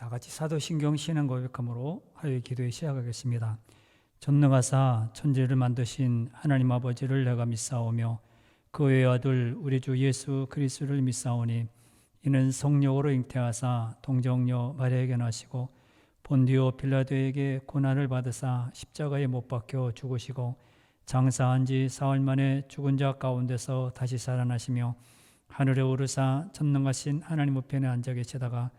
다 같이 사도신경 신앙 고백함으로 하루의 기도에 시작하겠습니다. 전능하사 천지를 만드신 하나님 아버지를 내가 믿사오며 그 외의 아들 우리 주 예수 그리스도를 믿사오니 이는 성령으로 잉태하사 동정녀 마리아에게 나시고 본디오 빌라도에게 고난을 받으사 십자가에 못 박혀 죽으시고 장사한 지 사흘 만에 죽은 자 가운데서 다시 살아나시며 하늘에 오르사 전능하신 하나님 우편에 앉아 계시다가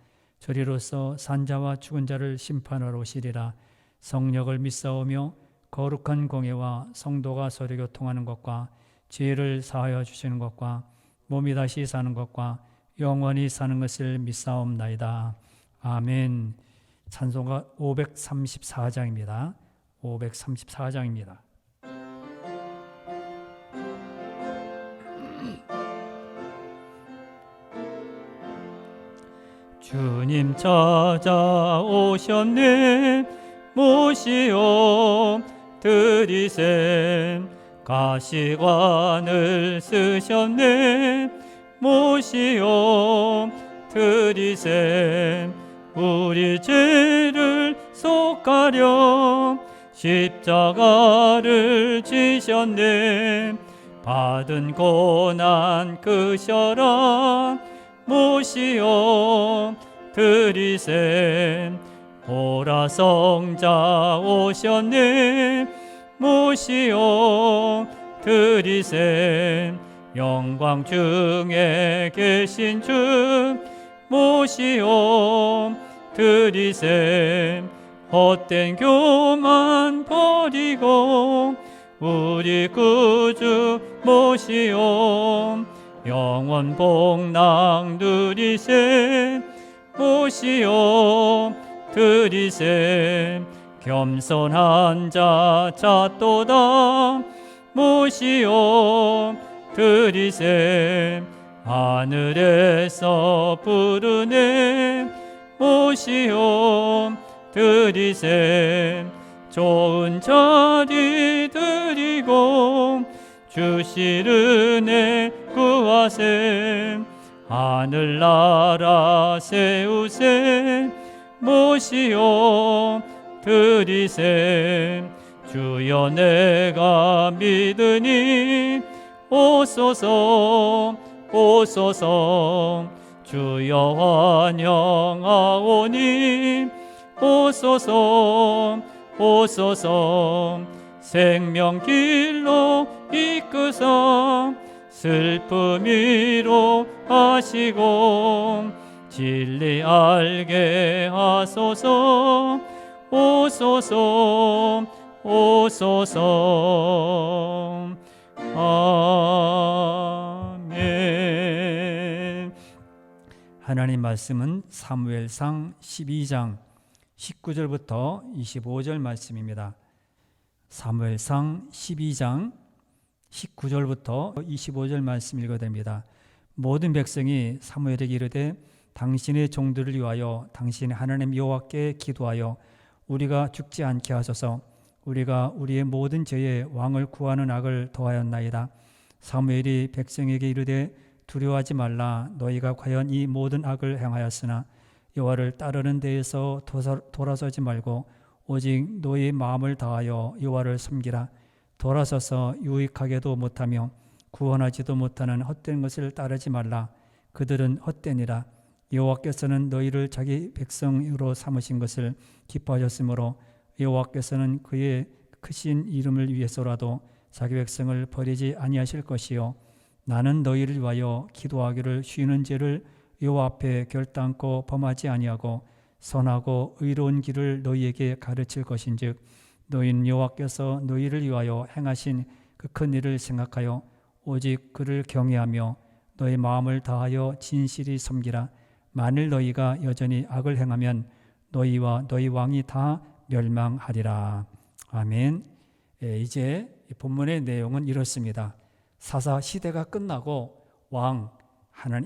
저리로서 산자와 죽은 자를 심판하러 오시리라. 성령을 믿사오며 거룩한 공예와 성도가 서로 교통하는 것과 죄를 사하여 주시는 것과 몸이 다시 사는 것과 영원히 사는 것을 믿사옵나이다. 아멘. 찬송가 534장입니다. 534장입니다. 주님 찾아오셨네. 모시오 드리셈. 가시관을 쓰셨네. 모시오 드리셈. 우리 죄를 속하려 십자가를 지셨네. 받은 고난 크셔라. 모시오 드리셈. 보라 성자 오셨네. 모시오 드리셈. 영광 중에 계신 주 모시오 드리셈. 헛된 교만 버리고 우리 구주 모시오. 영원 복락 누리셈. 모시오 드리셈. 겸손한 자 찾도다. 모시오 드리셈. 하늘에서 부르네. 모시오 드리셈. 좋은 자리 드리고 주실 은혜 구하셈. 하늘나라 세우셈. 모시오 드리셈. 주여 내가 믿으니 오소서 오소서. 주여 환영하오니 오소서 오소서. 생명길로 이끄사 슬픔 위로하시고 진리 알게 하소서. 오소서 오소서. 아멘. 하나님 말씀은 사무엘상 12장 19절부터 25절 말씀입니다. 사무엘상 12장 19절부터 25절 말씀 읽어드립니다. 모든 백성이 사무엘에게 이르되 당신의 종들을 위하여 당신의 하나님 여호와께 기도하여 우리가 죽지 않게 하소서. 우리가 우리의 모든 죄에 왕을 구하는 악을 더하였나이다. 사무엘이 백성에게 이르되 두려워하지 말라. 너희가 과연 이 모든 악을 행하였으나 여호와를 따르는 데에서 돌아서지 말고 오직 너희 마음을 다하여 여호와를 섬기라. 돌아서서 유익하게도 못하며 구원하지도 못하는 헛된 것을 따르지 말라. 그들은 헛되니라. 여호와께서는 너희를 자기 백성으로 삼으신 것을 기뻐하셨으므로 여호와께서는 그의 크신 이름을 위해서라도 자기 백성을 버리지 아니하실 것이요 나는 너희를 위하여 기도하기를 쉬는 죄를 여호와 앞에 결단코 범하지 아니하고 선하고 의로운 길을 너희에게 가르칠 것인즉 너희는 여호와께서 너희를 위하여 행하신 그 큰 일을 생각하여 오직 그를 경외하며 너희 마음을 다하여 진실이 섬기라. 만일 너희가 여전히 악을 행하면 너희와 너희 왕이 다 멸망하리라. 아멘. 이제 본문의 내용은 이렇습니다. 사사 시대가 끝나고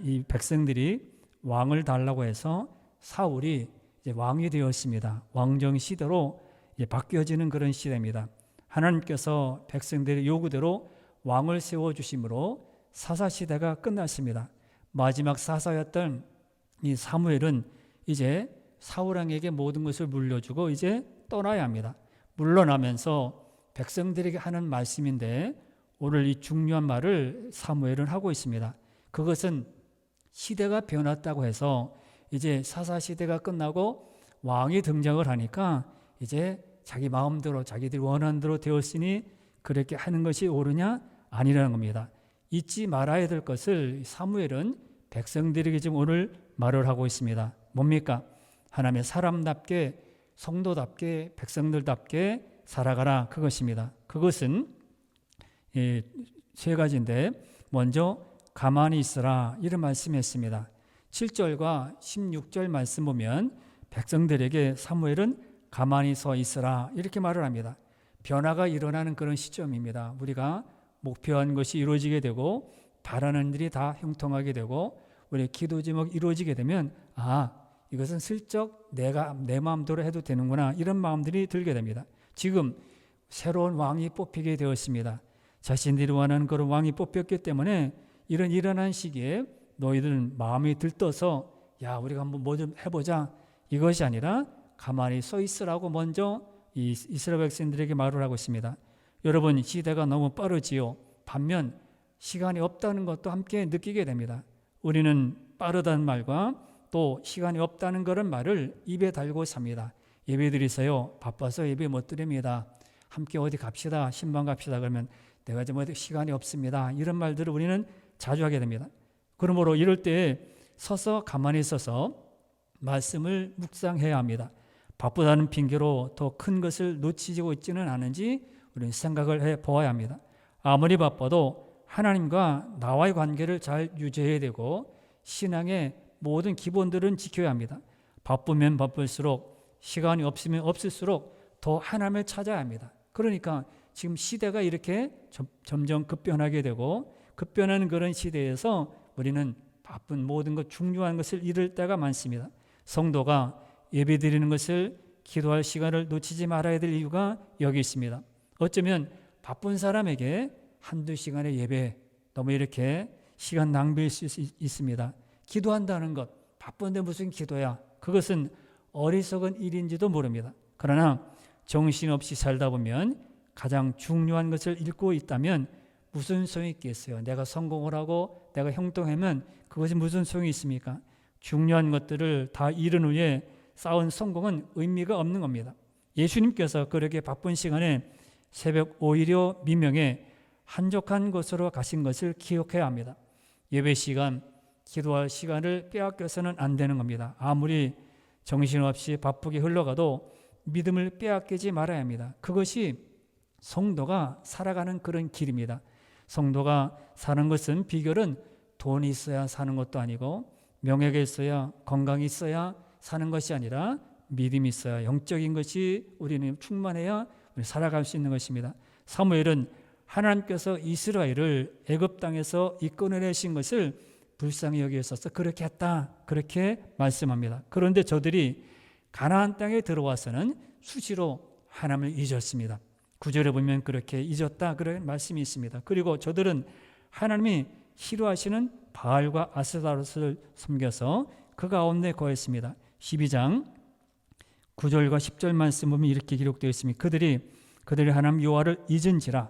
이 백성들이 왕을 달라고 해서 사울이 이제 왕이 되었습니다. 왕정 시대로 바뀌어지는 그런 시대입니다. 하나님께서 백성들의 요구대로 왕을 세워주심으로 사사 시대가 끝났습니다. 마지막 사사였던 이 사무엘은 이제 사울왕에게 모든 것을 물려주고 이제 떠나야 합니다. 물러나면서 백성들에게 하는 말씀인데 오늘 이 중요한 말을 사무엘은 하고 있습니다. 그것은 시대가 변했다고 해서 이제 사사시대가 끝나고 왕이 등장을 하니까 이제 자기 마음대로 자기들이 원하는 대로 되었으니 그렇게 하는 것이 옳으냐? 아니라는 겁니다. 잊지 말아야 될 것을 사무엘은 백성들에게 지금 오늘 말을 하고 있습니다. 뭡니까? 하나님의 사람답게 성도답게 백성들답게 살아가라, 그것입니다. 그것은 세 가지인데 먼저 가만히 있으라 이런 말씀했습니다. 7절과 16절 말씀 보면 백성들에게 사무엘은 가만히 서 있으라 이렇게 말을 합니다. 변화가 일어나는 그런 시점입니다. 우리가 목표한 것이 이루어지게 되고 바라는 일이 다 형통하게 되고 우리의 기도 제목이 이루어지게 되면 이것은 슬쩍 내가 내 마음대로 해도 되는구나 이런 마음들이 들게 됩니다. 지금 새로운 왕이 뽑히게 되었습니다. 자신들이 원하는 그런 왕이 뽑혔기 때문에 이런 일어난 시기에 너희들은 마음이 들떠서 우리가 한번 뭐 좀 해보자 이것이 아니라 가만히 서 있으라고 먼저 이 이스라엘 백성들에게 말을 하고 있습니다. 여러분, 시대가 너무 빠르지요. 반면 시간이 없다는 것도 함께 느끼게 됩니다. 우리는 빠르다는 말과 또 시간이 없다는 그런 말을 입에 달고 삽니다. 예배 드리세요. 바빠서 예배 못 드립니다. 함께 어디 갑시다. 신방 갑시다. 그러면 내가 지금 어디 시간이 없습니다. 이런 말들을 우리는 자주 하게 됩니다. 그러므로 이럴 때 서서 가만히 있어서 말씀을 묵상해야 합니다. 바쁘다는 핑계로 더 큰 것을 놓치고 있지는 않은지 우리는 생각을 해 보아야 합니다. 아무리 바빠도 하나님과 나와의 관계를 잘 유지해야 되고 신앙의 모든 기본들은 지켜야 합니다. 바쁘면 바쁠수록 시간이 없으면 없을수록 더 하나님을 찾아야 합니다. 그러니까 지금 시대가 이렇게 점점 급변하게 되고 급변하는 그런 시대에서 우리는 바쁜 모든 것 중요한 것을 잃을 때가 많습니다. 성도가 예배드리는 것을 기도할 시간을 놓치지 말아야 될 이유가 여기 있습니다. 어쩌면 바쁜 사람에게 한두 시간의 예배 너무 이렇게 시간 낭비일 수 있습니다. 기도한다는 것, 바쁜데 무슨 기도야? 그것은 어리석은 일인지도 모릅니다. 그러나 정신없이 살다 보면 가장 중요한 것을 잃고 있다면 무슨 소용이 있겠어요? 내가 성공을 하고 내가 형통하면 그것이 무슨 소용이 있습니까? 중요한 것들을 다 잃은 후에 쌓은 성공은 의미가 없는 겁니다. 예수님께서 그렇게 바쁜 시간에 새벽 5일여 미명에 한적한 곳으로 가신 것을 기억해야 합니다. 예배 시간, 기도할 시간을 빼앗겨서는 안 되는 겁니다. 아무리 정신없이 바쁘게 흘러가도 믿음을 빼앗기지 말아야 합니다. 그것이 성도가 살아가는 그런 길입니다. 성도가 사는 것은 비결은 돈이 있어야 사는 것도 아니고 명예가 있어야 건강이 있어야 사는 것이 아니라 믿음이 있어야 영적인 것이 우리는 충만해야 우리 살아갈 수 있는 것입니다. 사무엘은 하나님께서 이스라엘을 애굽 땅에서 이끌어내신 것을 불쌍히 여겨 있어서 그렇게 했다 그렇게 말씀합니다. 그런데 저들이 가나안 땅에 들어와서는 수시로 하나님을 잊었습니다. 9절에 보면 그렇게 잊었다 그런 말씀이 있습니다. 그리고 저들은 하나님이 싫어하시는 바알과 아스타롯을 섬겨서 그 가운데 거했습니다. 12장 9절과 10절 말씀 보면 이렇게 기록되어 있습니다. 그들이 하나님 여호와를 잊은지라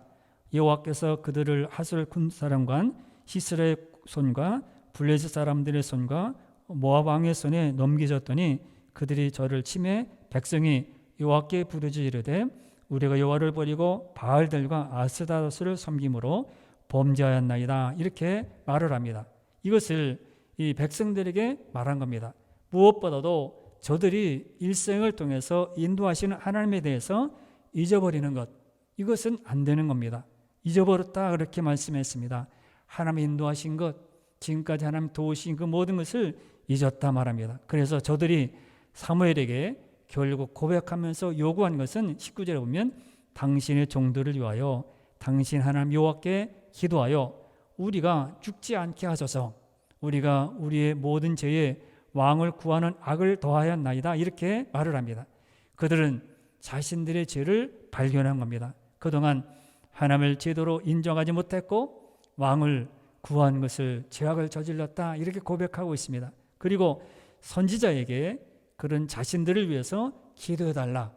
여호와께서 그들을 하솔 군사령관 시스라의 손과 블레셋 사람들의 손과 모압 왕의 손에 넘기셨더니 그들이 저를 치매 백성이 여호와께 부르짖으되 우리가 여호와를 버리고 바알들과 아스타롯을 섬김으로 범죄하였나이다 이렇게 말을 합니다. 이것을 이 백성들에게 말한 겁니다. 무엇보다도 저들이 일생을 통해서 인도하시는 하나님에 대해서 잊어버리는 것, 이것은 안 되는 겁니다. 잊어버렸다 그렇게 말씀했습니다. 하나님 인도하신 것, 지금까지 하나님 도우신 그 모든 것을 잊었다 말합니다. 그래서 저들이 사무엘에게 결국 고백하면서 요구한 것은 19절에 보면 당신의 종들을 위하여 당신 하나님 여호와께 기도하여 우리가 죽지 않게 하소서, 우리가 우리의 모든 죄에 왕을 구하는 악을 더하였나이다 이렇게 말을 합니다. 그들은 자신들의 죄를 발견한 겁니다. 그동안 하나님을 제대로 인정하지 못했고 왕을 구한 것을 죄악을 저질렀다 이렇게 고백하고 있습니다. 그리고 선지자에게 그런 자신들을 위해서 기도해달라,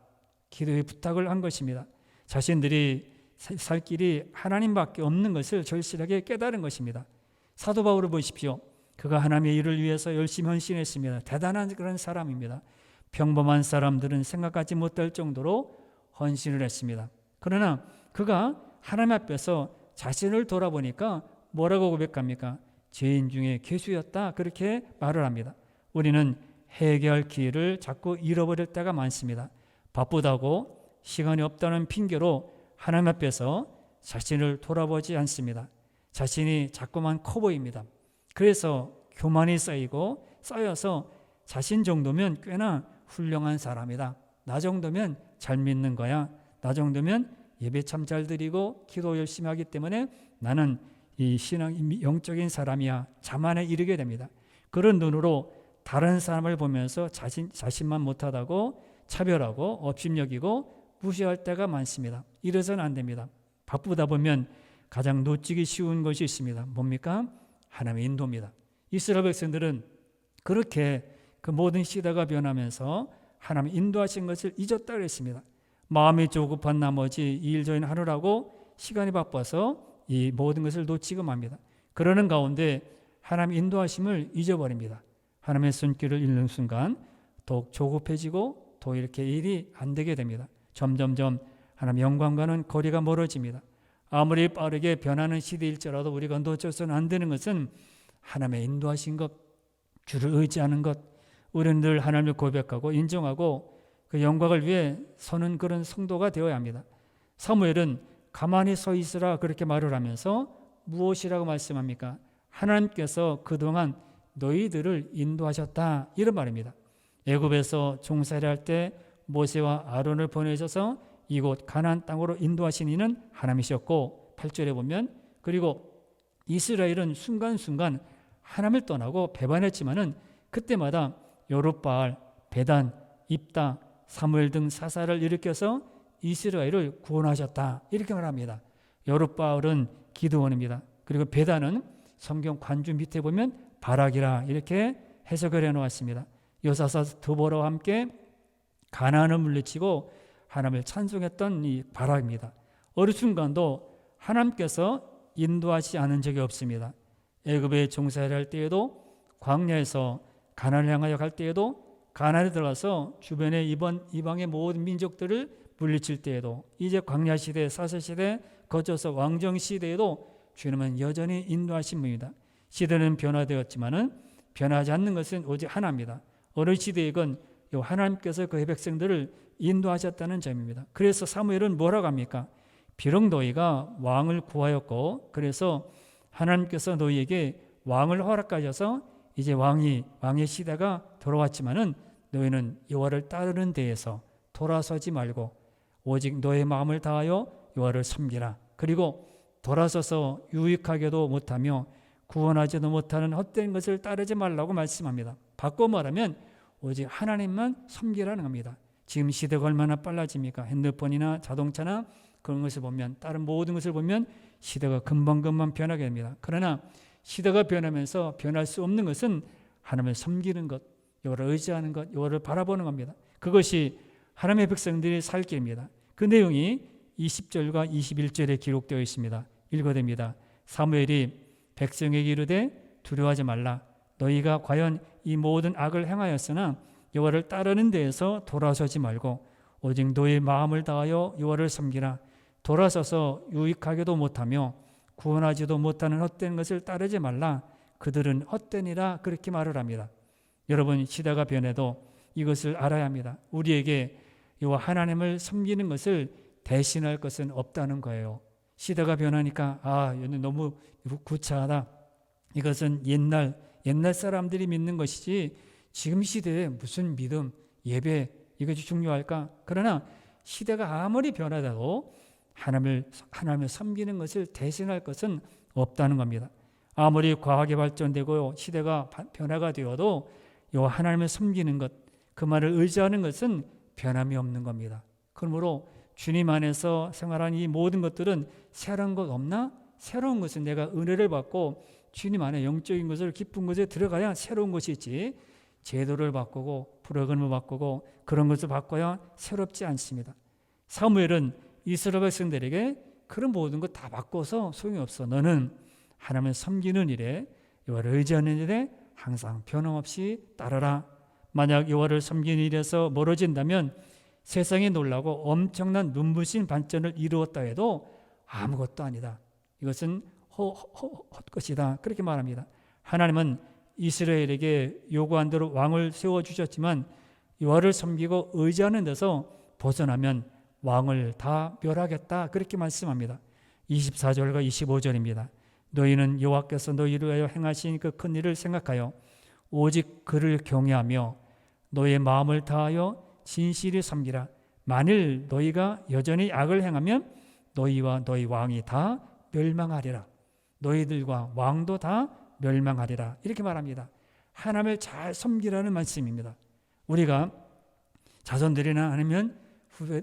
기도의 부탁을 한 것입니다. 자신들이 살 길이 하나님밖에 없는 것을 절실하게 깨달은 것입니다. 사도 바울을 보십시오. 그가 하나님의 일을 위해서 열심히 헌신했습니다. 대단한 그런 사람입니다. 평범한 사람들은 생각하지 못할 정도로 헌신을 했습니다. 그러나 그가 하나님 앞에서 자신을 돌아보니까 뭐라고 고백합니까? 죄인 중에 괴수였다, 그렇게 말을 합니다. 우리는 해결할 기회를 자꾸 잃어버릴 때가 많습니다. 바쁘다고 시간이 없다는 핑계로 하나님 앞에서 자신을 돌아보지 않습니다. 자신이 자꾸만 커 보입니다. 그래서 교만이 쌓여서 자신 정도면 꽤나 훌륭한 사람이다, 나 정도면 잘 믿는 거야, 나 정도면 예배 참 잘 드리고 기도 열심히 하기 때문에 나는 이 신앙 영적인 사람이야, 자만에 이르게 됩니다. 그런 눈으로 다른 사람을 보면서 자신만 못하다고 차별하고 업심여기고 무시할 때가 많습니다. 이래서는 안 됩니다. 바쁘다 보면 가장 놓치기 쉬운 것이 있습니다. 뭡니까? 하나님의 인도입니다. 이스라엘 백성들은 그렇게 그 모든 시대가 변하면서 하나님의 인도하신 것을 잊었다 그랬습니다. 마음이 조급한 나머지 이 일 저일 하느라고 시간이 바빠서 이 모든 것을 놓치고 맙니다. 그러는 가운데 하나님의 인도하심을 잊어버립니다. 하나님의 손길을 잃는 순간 더욱 조급해지고 더 이렇게 일이 안 되게 됩니다. 점점점 하나님의 영광과는 거리가 멀어집니다. 아무리 빠르게 변하는 시대일지라도 우리가 놓쳐서는 안 되는 것은 하나님의 인도하신 것, 주를 의지하는 것, 우리는 늘 하나님을 고백하고 인정하고 그 영광을 위해 서는 그런 성도가 되어야 합니다. 사무엘은 가만히 서 있으라 그렇게 말을 하면서 무엇이라고 말씀합니까? 하나님께서 그동안 너희들을 인도하셨다, 이런 말입니다. 애굽에서 종살이 할 때 모세와 아론을 보내셔서 이곳 가나안 땅으로 인도하신 이는 하나님이셨고, 8절에 보면 그리고 이스라엘은 순간순간 하나님을 떠나고 배반했지만은 그때마다 여룻바알, 베단, 입다, 사무엘 등 사사를 일으켜서 이스라엘을 구원하셨다, 이렇게 말합니다. 여룻바알은 기드온입니다. 그리고 베단은 성경 관주 밑에 보면 바락이라 이렇게 해석을 해놓았습니다. 여사사 드보라와 함께 가나안을 물리치고 하나님을 찬송했던 이 바락입니다. 어느 순간도 하나님께서 인도하지 않은 적이 없습니다. 애굽에 종살이 할 때에도, 광야에서 가나안을 향하여 갈 때에도, 가나안에 들어가서 주변의 이방의 모든 민족들을 물리칠 때에도, 이제 광야 시대, 사사 시대 거쳐서 왕정 시대에도 주님은 여전히 인도하신 분입니다. 시대는 변화되었지만은 변하지 않는 것은 오직 하나입니다. 어느 시대이건 하나님께서 그의 백성들을 인도하셨다는 점입니다. 그래서 사무엘은 뭐라고 합니까? 비록 너희가 왕을 구하였고, 그래서 하나님께서 너희에게 왕을 허락하셔서 이제 왕의 시대가 돌아왔지만은 너희는 여호와를 따르는 데에서 돌아서지 말고 오직 너의 마음을 다하여 여호와를 섬기라. 그리고 돌아서서 유익하게도 못하며 구원하지도 못하는 헛된 것을 따르지 말라고 말씀합니다. 바꿔 말하면 오직 하나님만 섬기라는 겁니다. 지금 시대가 얼마나 빨라집니까? 핸드폰이나 자동차나 그런 것을 보면, 다른 모든 것을 보면 시대가 금방금방 변하게 됩니다. 그러나 시대가 변하면서 변할 수 없는 것은 하나님을 섬기는 것, 여호와를 의지하는 것, 여호와를 바라보는 겁니다. 그것이 하나님의 백성들이 살 길입니다. 그 내용이 20절과 21절에 기록되어 있습니다. 읽어댑니다. 사무엘이 백성에게 이르되 두려워하지 말라. 너희가 과연 이 모든 악을 행하였으나 여호와를 따르는 데에서 돌아서지 말고 오직 너의 마음을 다하여 여호와를 섬기라. 돌아서서 유익하게도 못하며 구원하지도 못하는 헛된 것을 따르지 말라. 그들은 헛되니라, 그렇게 말을 합니다. 여러분, 시대가 변해도 이것을 알아야 합니다. 우리에게 여호와 하나님을 섬기는 것을 대신할 것은 없다는 거예요. 시대가 변하니까 얘는 너무 구차하다, 이것은 옛날 사람들이 믿는 것이지 지금 시대에 무슨 믿음, 예배, 이것이 중요할까? 그러나 시대가 아무리 변하다고 하나님을 섬기는 것을 대신할 것은 없다는 겁니다. 아무리 과학이 발전되고 시대가 변화가 되어도 여호와 하나님을 섬기는 것, 그 말을 의지하는 것은 변함이 없는 겁니다. 그러므로 주님 안에서 생활하는 이 모든 것들은 새로운 것 없나? 새로운 것은 내가 은혜를 받고 주님 안에 영적인 것을, 기쁜 것에 들어가야 새로운 것이 있지, 제도를 바꾸고 프로그램을 바꾸고 그런 것을 바꿔야 새롭지 않습니다. 사무엘은 이스라엘 백성들에게 그런 모든 것 다 바꿔서 소용이 없어. 너는 하나님을 섬기는 일에, 여호와를 의지하는 일에 항상 변함없이 따르라. 만약 여호와를 섬기는 일에서 멀어진다면 세상이 놀라고 엄청난 눈부신 반전을 이루었다 해도 아무것도 아니다. 이것은 헛것이다. 그렇게 말합니다. 하나님은 이스라엘에게 요구한 대로 왕을 세워주셨지만 여호와를 섬기고 의지하는 데서 벗어나면 왕을 다 멸하겠다. 그렇게 말씀합니다. 24절과 25절입니다. 너희는 여호와께서 너희를 위하여 행하신 그 큰 일을 생각하여 오직 그를 경외하며 너희의 마음을 다하여 진실히 섬기라. 만일 너희가 여전히 악을 행하면 너희와 너희 왕이 다 멸망하리라. 너희들과 왕도 다 멸망하리라. 이렇게 말합니다. 하나님을 잘 섬기라는 말씀입니다. 우리가 자손들이나 아니면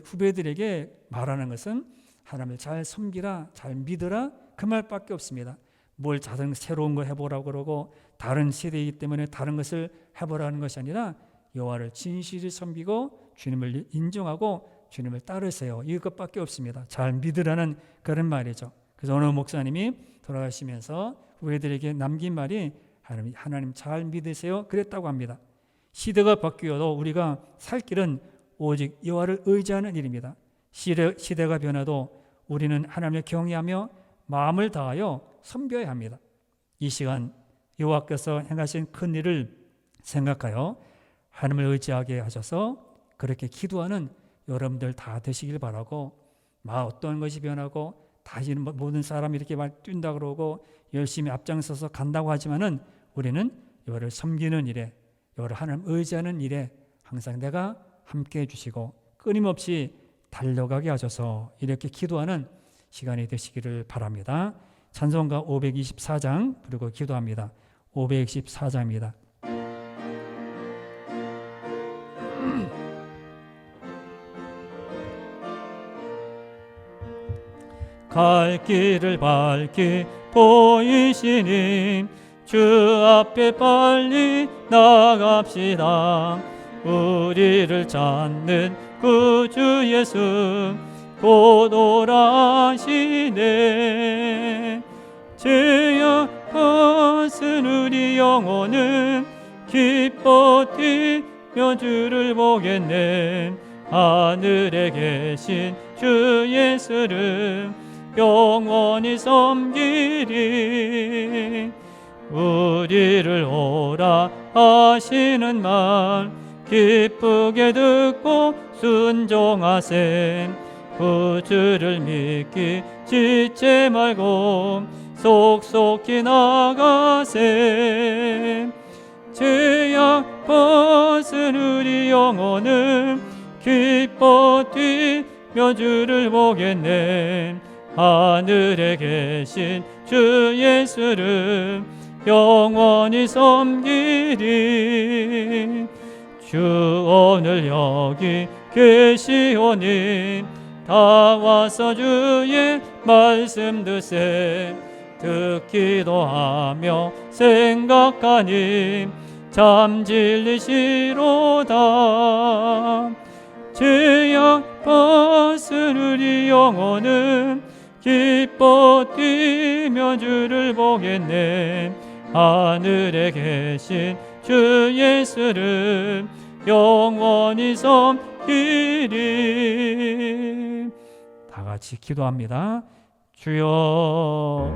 후배들에게 말하는 것은 하나님을 잘 섬기라, 잘 믿으라, 그 말밖에 없습니다. 뭘 자생 새로운 거 해보라고 그러고 다른 세대이기 때문에 다른 것을 해보라는 것이 아니라 여호와를 진실히 섬기고 주님을 인정하고 주님을 따르세요. 이것밖에 없습니다. 잘 믿으라는 그런 말이죠. 그래서 어느 목사님이 돌아가시면서 후배들에게 남긴 말이 하나님 잘 믿으세요. 그랬다고 합니다. 시대가 바뀌어도 우리가 살 길은 오직 여호와를 의지하는 일입니다. 시대가 변해도 우리는 하나님을 경외하며 마음을 다하여 섬겨야 합니다. 이 시간 여호와께서 행하신 큰 일을 생각하여 하나님을 의지하게 하셔서 그렇게 기도하는 여러분들 다 되시길 바라고, 어떤 것이 변하고 다시는 모든 사람이 이렇게 뛴다 그러고 열심히 앞장서서 간다고 하지만은 우리는 여호와를 섬기는 일에, 여호와를 하나님 의지하는 일에 항상 내가 함께 해주시고 끊임없이 달려가게 하셔서 이렇게 기도하는 시간이 되시기를 바랍니다. 찬송가 524장 부르고 기도합니다. 524장입니다. 갈 길을 밝히 보이시니 주 앞에 빨리 나갑시다. 우리를 찾는 구주 예수 곧 오라시네. 죄악 벗은 우리 영혼은 기뻐 뛰며 주를 보겠네. 하늘에 계신 주 예수를 영원히 섬기리. 우리를 오라 하시는 말 기쁘게 듣고 순종하세. 구주를 믿기 지체 말고 속속히 나가세. 죄악 벗은 우리 영혼은 기뻐 뛰며 주를 보겠네. 하늘에 계신 주 예수를 영원히 섬기리. 주 오늘 여기 계시오니 다 와서 주의 말씀 듣세. 듣기도 하며 생각하니 참 진리시로다. 죄악 벗은 우리 영혼은 기뻐 뛰며 주를 보겠네. 하늘에 계신 주 예수를 영원히 섬기리. 다 같이 기도합니다. 주여,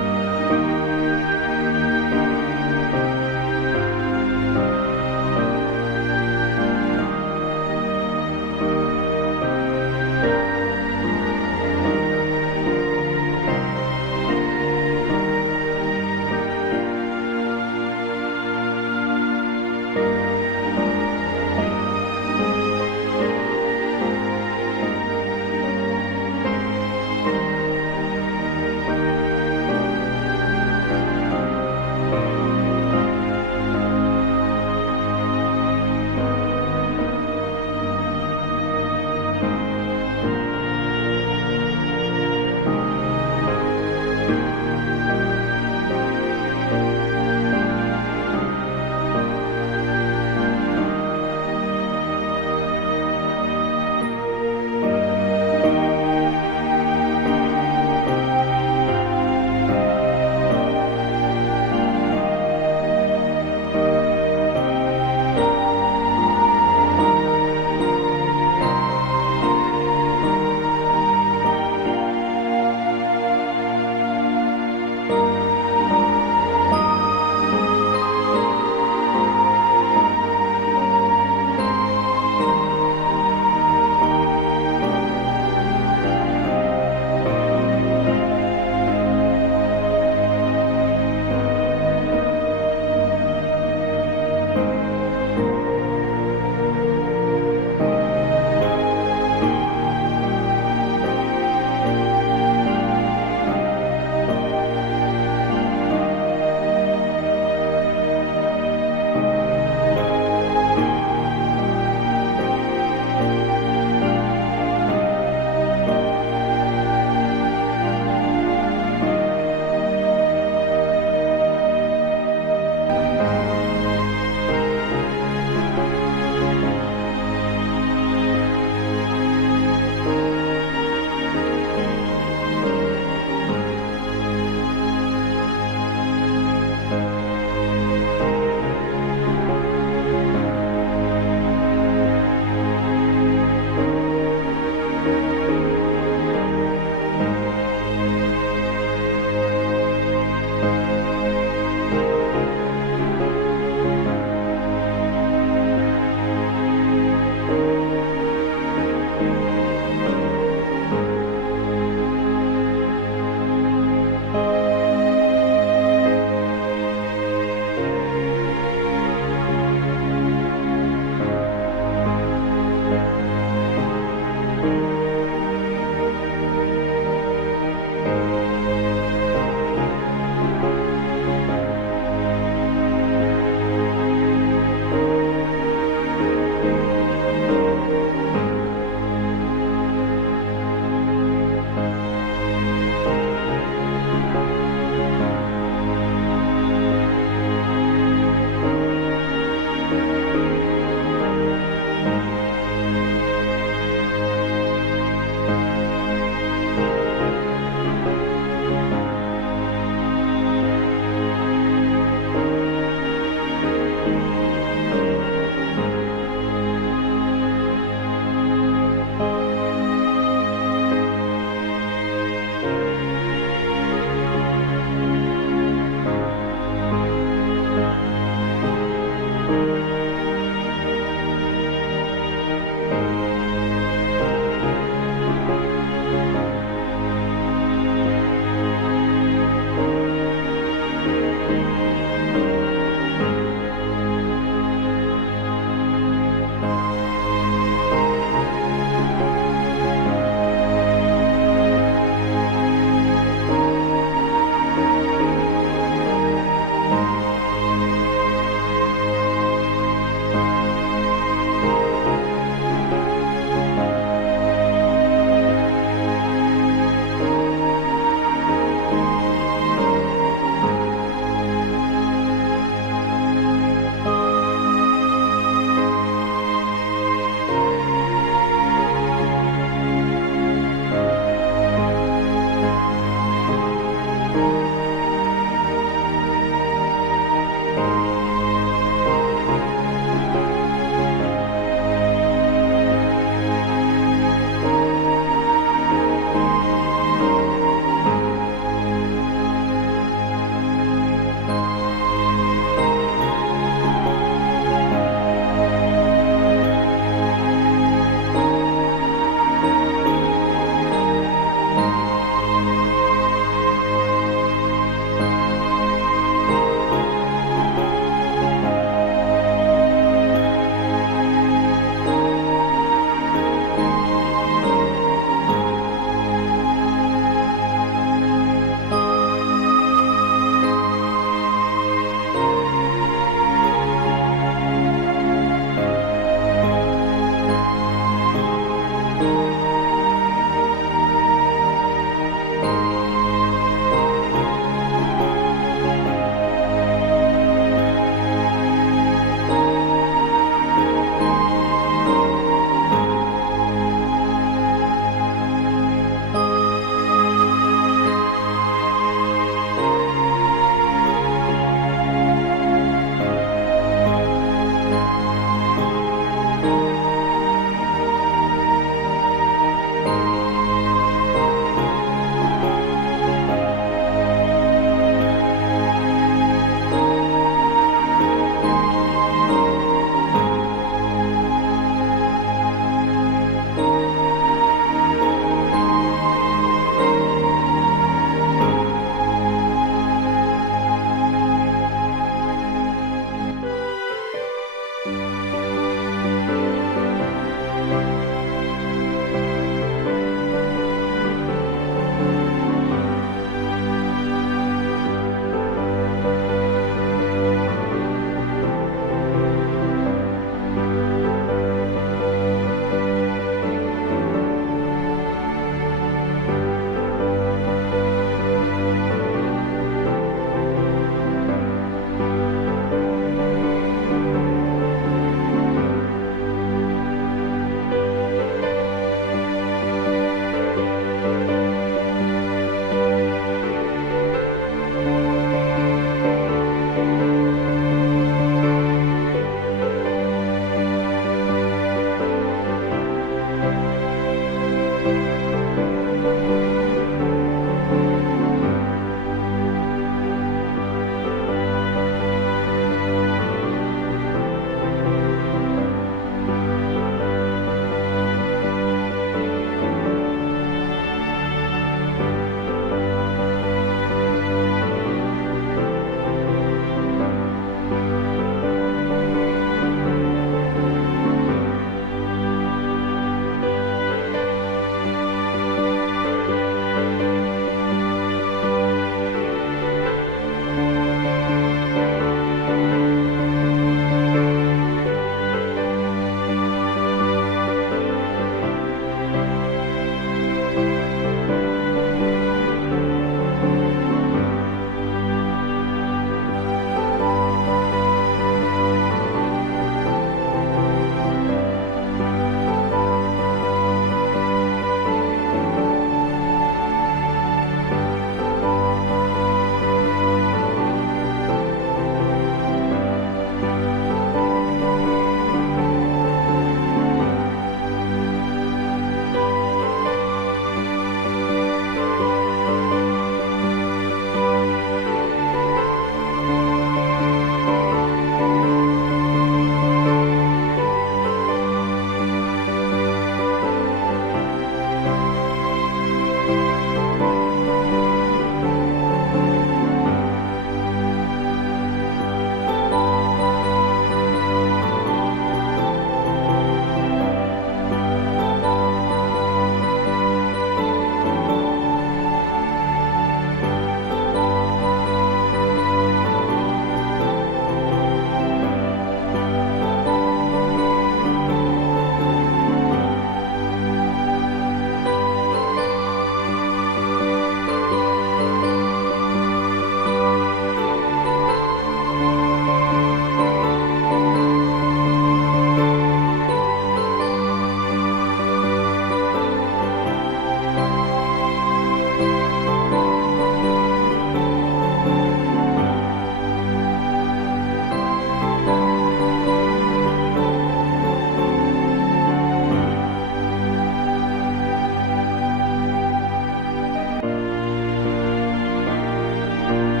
아멘.